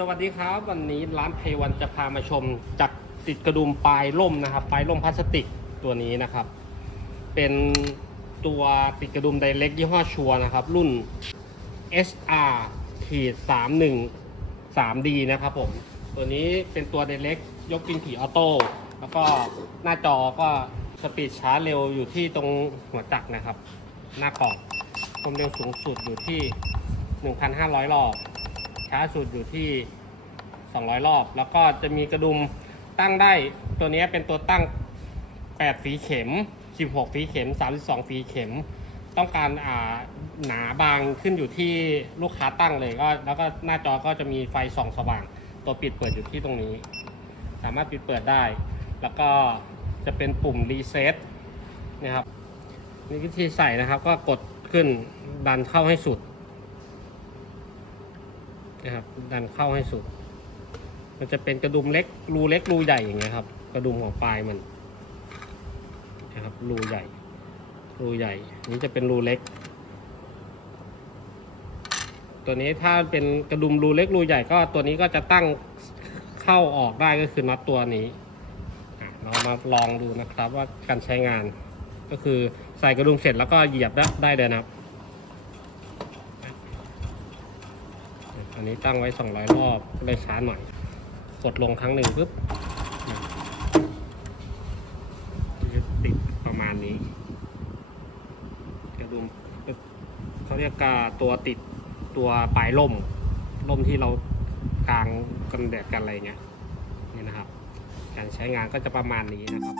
สวัสดีครับ วันนี้ร้านไพวันจะพามาชมจักรติดกระดุมปลายล่มนะครับ ปลายล่มพลาสติกตัวนี้นะครับ เป็นตัวติดกระดุมไดเล็กยี่ห้อชัวนะครับ รุ่น SR ขีด31 3D นะครับผม ตัวนี้เป็นตัวไดเล็กยกกินขี่ออโต้แล้วก็หน้าจอก็สปีดช้าเร็วอยู่ที่ตรงหัวจักรนะครับ หน้ากล่องความเร็วสูงสุดอยู่ที่ 1,500 รอบ ช้าสุดอยู่ที่ 200 รอบ แล้วก็จะมีกระดุมตั้งได้ ตัวนี้เป็นตัวตั้ง8ฝีเข็ม 16ฝีเข็ม 32ฝีเข็ม ต้องการอ่าหนาบางขึ้นอยู่ที่ลูกค้าตั้งเลยก็แล้วก็หน้าจอก็จะมีไฟส่องสว่าง ตัวปิดเปิดอยู่ที่ตรงนี้ สามารถปิดเปิดได้ แล้วก็จะเป็นปุ่มรีเซ็ตนะครับนี่วิธีใส่นะครับก็กดขึ้นดันเข้าให้สุด นะครับ ดันเข้าให้สุด มันจะเป็นกระดุมเล็กรูเล็กรูใหญ่อย่างเงี้ยครับ กระดุมของปลายมันนะครับรูใหญ่ รูใหญ่ นี้จะเป็นรูเล็ก ตัวนี้ถ้าเป็นกระดุมรูเล็กรูใหญ่ก็ตัวนี้ก็จะตั้งเข้าออกได้ก็คือน็อตตัวนี้อะเรามาลองดูนะครับว่าการใช้งาน ก็คือใส่กระดุมเสร็จแล้วก็เหยียบได้เลยนะครับ อันนี้ตั้งไว้ 200 รอบก็เลยช้าหน่อย กดลงครั้งหนึ่งปุ๊บจะติดประมาณนี้กระดุมเขาเรียกกาตัวติดตัวปลายล่มล่มที่เรากางกันแดดกันอะไรเงี้ยนี่นะครับ การใช้งานก็จะประมาณนี้นะครับ